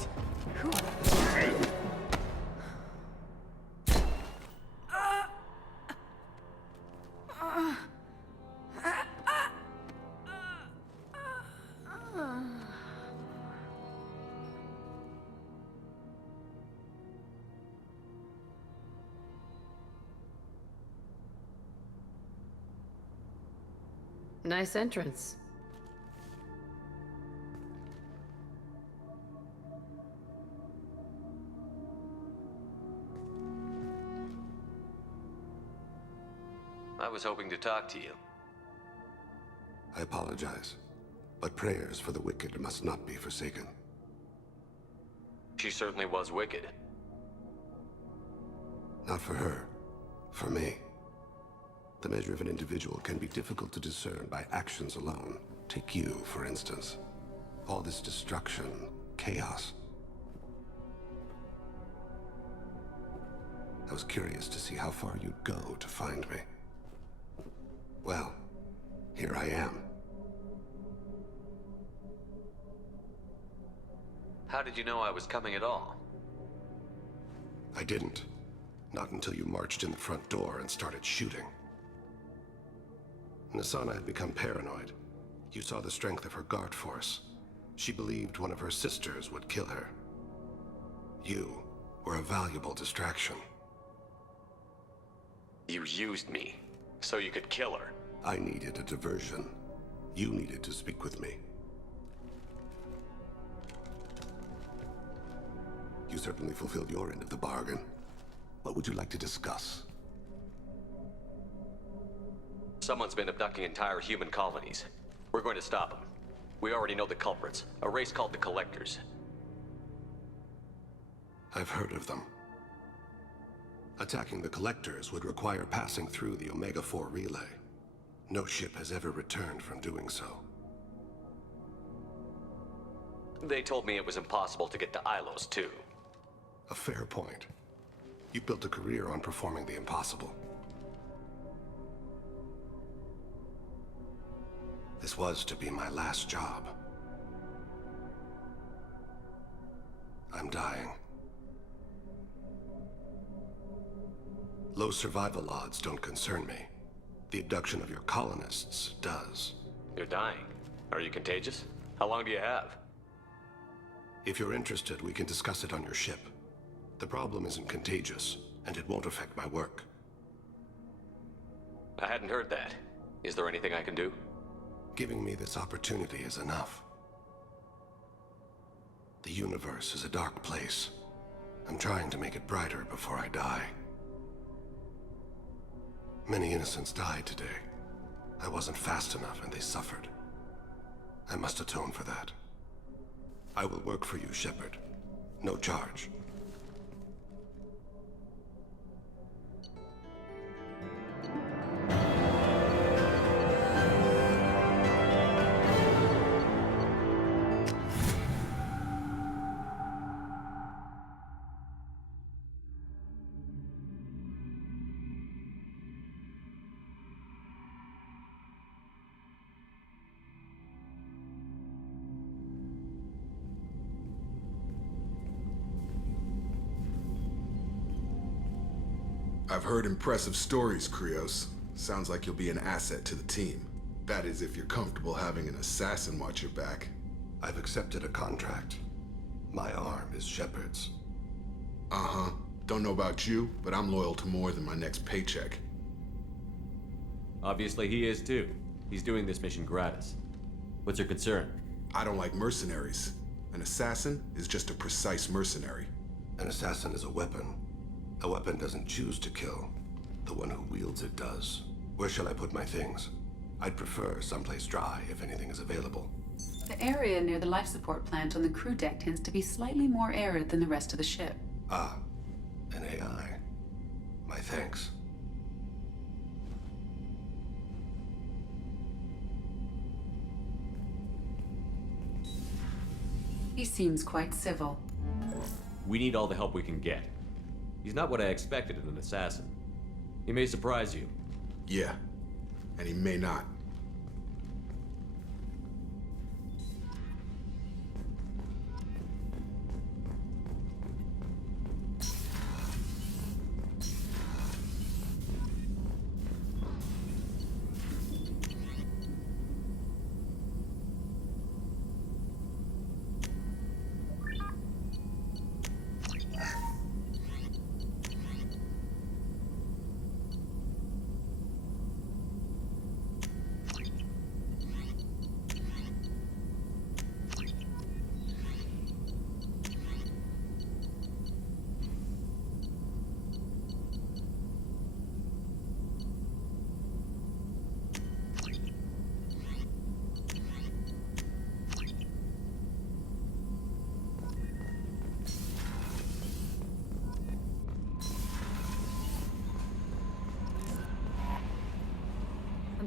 What? Who? Nice entrance. I was hoping to talk to you. I apologize, but prayers for the wicked must not be forsaken. She certainly was wicked. Not for her, for me. The measure of an individual can be difficult to discern by actions alone. Take you, for instance. All this destruction, chaos. I was curious to see how far you'd go to find me. Well, here I am. How did you know I was coming at all? I didn't. Not until you marched in the front door and started shooting. Nasana had become paranoid. You saw the strength of her guard force. She believed one of her sisters would kill her. You were a valuable distraction. You used me, so you could kill her. I needed a diversion. You needed to speak with me. You certainly fulfilled your end of the bargain. What would you like to discuss? Someone's been abducting entire human colonies. We're going to stop them. We already know the culprits, a race called the Collectors. I've heard of them. Attacking the Collectors would require passing through the Omega-4 relay. No ship has ever returned from doing so. They told me it was impossible to get to Ilos, too. A fair point. You built a career on performing the impossible. This was to be my last job. I'm dying. Low survival odds don't concern me. The abduction of your colonists does. You're dying. Are you contagious? How long do you have? If you're interested, we can discuss it on your ship. The problem isn't contagious, and it won't affect my work. I hadn't heard that. Is there anything I can do? Giving me this opportunity is enough. The universe is a dark place. I'm trying to make it brighter before I die. Many innocents died today. I wasn't fast enough and they suffered. I must atone for that. I will work for you, Shepard. No charge. I've heard impressive stories, Krios. Sounds like you'll be an asset to the team. That is, if you're comfortable having an assassin watch your back. I've accepted a contract. My arm is Shepard's. Uh-huh. Don't know about you, but I'm loyal to more than my next paycheck. Obviously he is too. He's doing this mission gratis. What's your concern? I don't like mercenaries. An assassin is just a precise mercenary. An assassin is a weapon. A weapon doesn't choose to kill. The one who wields it does. Where shall I put my things? I'd prefer someplace dry if anything is available. The area near the life support plant on the crew deck tends to be slightly more arid than the rest of the ship. Ah, an AI. My thanks. He seems quite civil. We need all the help we can get. He's not what I expected in an assassin. He may surprise you. Yeah, and he may not.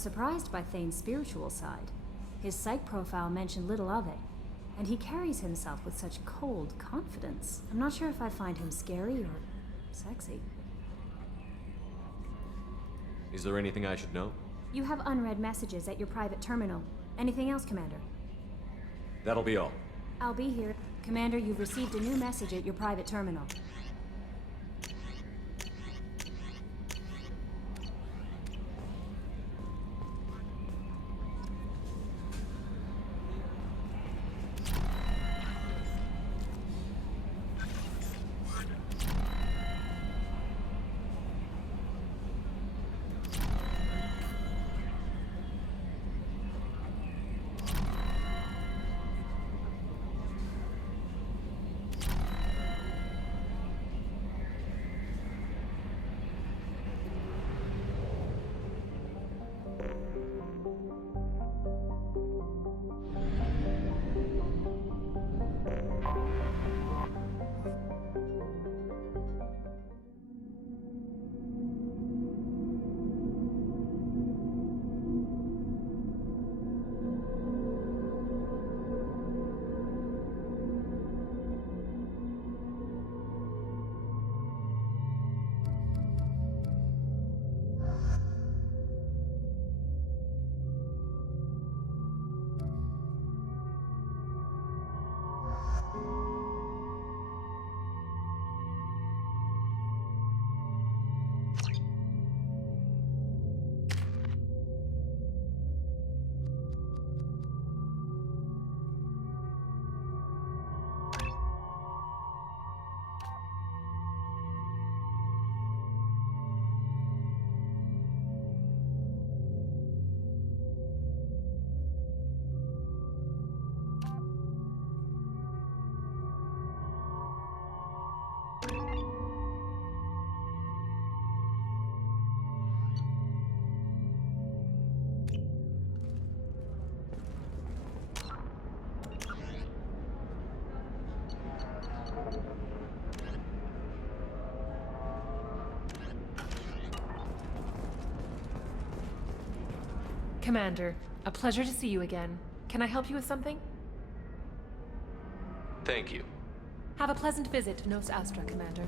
surprised by Thane's spiritual side. His psych profile mentioned little of it, and he carries himself with such cold confidence. I'm not sure if I find him scary or sexy. Is there anything I should know? You have unread messages at your private terminal. Anything else, Commander? That'll be all. I'll be here. Commander, you've received a new message at your private terminal. Commander, a pleasure to see you again. Can I help you with something? Thank you. Have a pleasant visit to Nos Astra, Commander.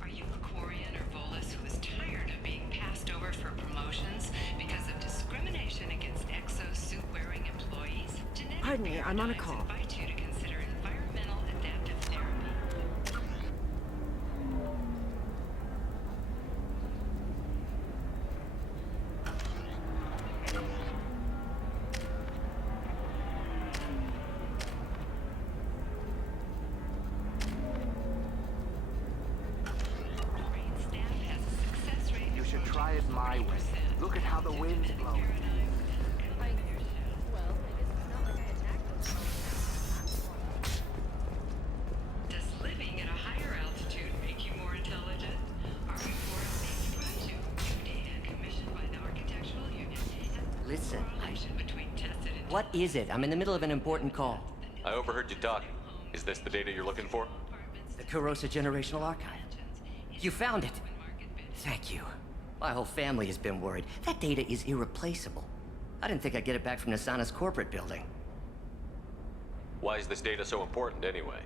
Are you a Quarian or Volus who is tired of being passed over for promotions because of discrimination against exosuit-wearing employees? Genetic Pardon me, I'm on a paradigms call. invite you to consider environmental adaptive therapy. Brain staff has a success rate You of should try it my way. 40%. Look at how the wind's blowing. Does living at a higher altitude make you more intelligent? Our reports may surprise you. New data commissioned by the Architectural Union and Listen, correlation between tested and what is it? I'm in the middle of an important call. I overheard you talking. Is this the data you're looking for? The Kurosa Generational Archive. You found it. Thank you. My whole family has been worried. That data is irreplaceable. I didn't think I'd get it back from Nasana's corporate building. Why is this data so important anyway?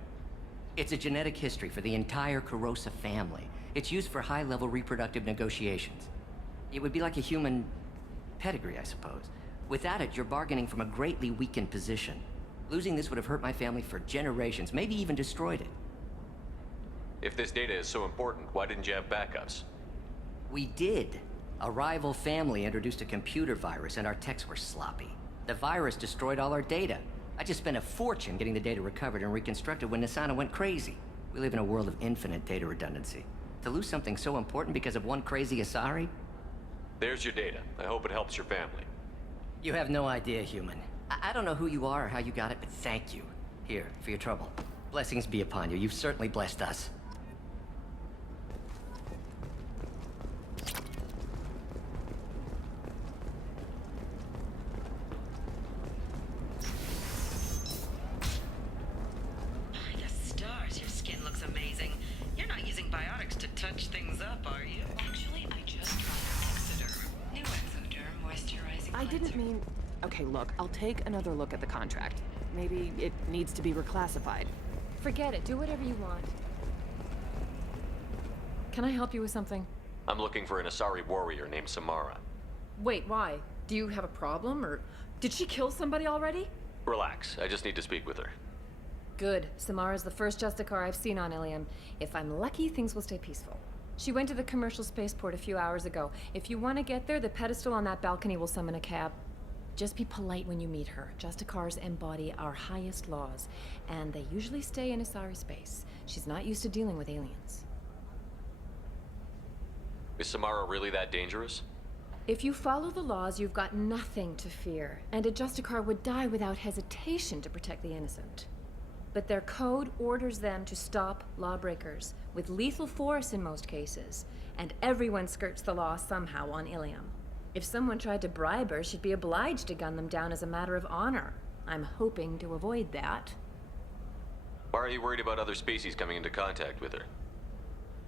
It's a genetic history for the entire Kurosa family. It's used for high-level reproductive negotiations. It would be like a human pedigree, I suppose. Without it, you're bargaining from a greatly weakened position. Losing this would have hurt my family for generations, maybe even destroyed it. If this data is so important, why didn't you have backups? We did. A rival family introduced a computer virus and our techs were sloppy. The virus destroyed all our data. I just spent a fortune getting the data recovered and reconstructed when Nasana went crazy. We live in a world of infinite data redundancy. To lose something so important because of one crazy Asari? There's your data. I hope it helps your family. You have no idea, human. I don't know who you are or how you got it, but thank you. Here, for your trouble. Blessings be upon you. You've certainly blessed us. By the stars, your skin looks amazing. You're not using biotics to touch things up, are you? Actually, I just tried Okay, look, I'll take another look at the contract. Maybe it needs to be reclassified. Forget it. Do whatever you want. Can I help you with something? I'm looking for an Asari warrior named Samara. Wait, why? Do you have a problem, or did she kill somebody already? Relax, I just need to speak with her. Good. Samara's the first Justicar I've seen on Ilium. If I'm lucky, things will stay peaceful. She went to the commercial spaceport a few hours ago. If you want to get there, the pedestal on that balcony will summon a cab. Just be polite when you meet her. Justicars embody our highest laws, and they usually stay in Asari space. She's not used to dealing with aliens. Is Samara really that dangerous? If you follow the laws, you've got nothing to fear, and a Justicar would die without hesitation to protect the innocent. But their code orders them to stop lawbreakers, with lethal force in most cases, and everyone skirts the law somehow on Ilium. If someone tried to bribe her, she'd be obliged to gun them down as a matter of honor. I'm hoping to avoid that. Why are you worried about other species coming into contact with her?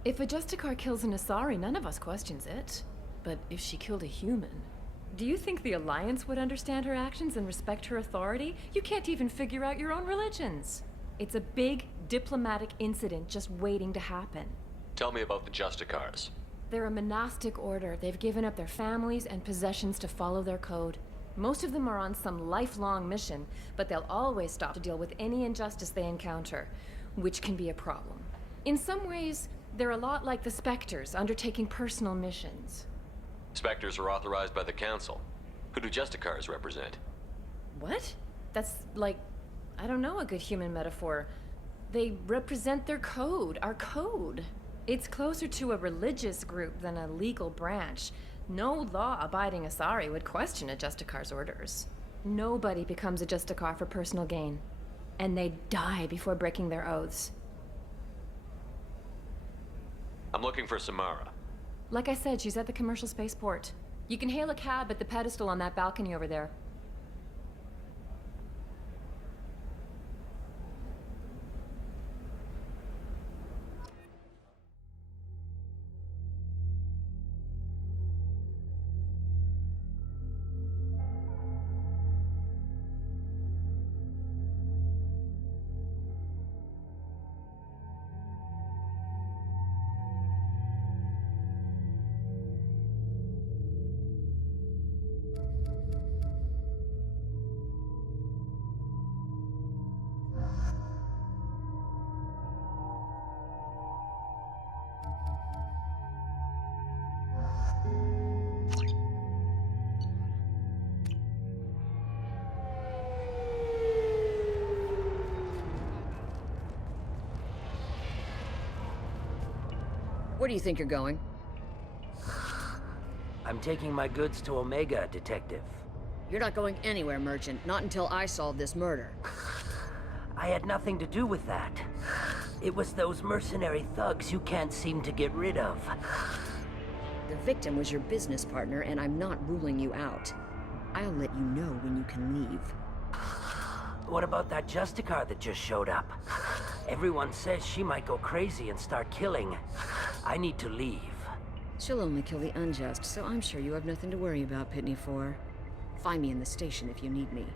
If a Justicar kills an Asari, none of us questions it. But if she killed a human... Do you think the Alliance would understand her actions and respect her authority? You can't even figure out your own religions. It's a big diplomatic incident just waiting to happen. Tell me about the Justicars. They're a monastic order. They've given up their families and possessions to follow their code. Most of them are on some lifelong mission, but they'll always stop to deal with any injustice they encounter, which can be a problem. In some ways, they're a lot like the Spectres, undertaking personal missions. Spectres are authorized by the Council. Who do Justicars represent? What? That's like, I don't know, a good human metaphor. They represent their code, our code. It's closer to a religious group than a legal branch. No law-abiding Asari would question a Justicar's orders. Nobody becomes a Justicar for personal gain. And they die before breaking their oaths. I'm looking for Samara. Like I said, she's at the commercial spaceport. You can hail a cab at the pedestal on that balcony over there. Where do you think you're going? I'm taking my goods to Omega, Detective. You're not going anywhere, Merchant. Not until I solve this murder. I had nothing to do with that. It was those mercenary thugs you can't seem to get rid of. The victim was your business partner, and I'm not ruling you out. I'll let you know when you can leave. What about that Justicar that just showed up? Everyone says she might go crazy and start killing. I need to leave. She'll only kill the unjust, so I'm sure you have nothing to worry about, Pitney 4. Find me in the station if you need me.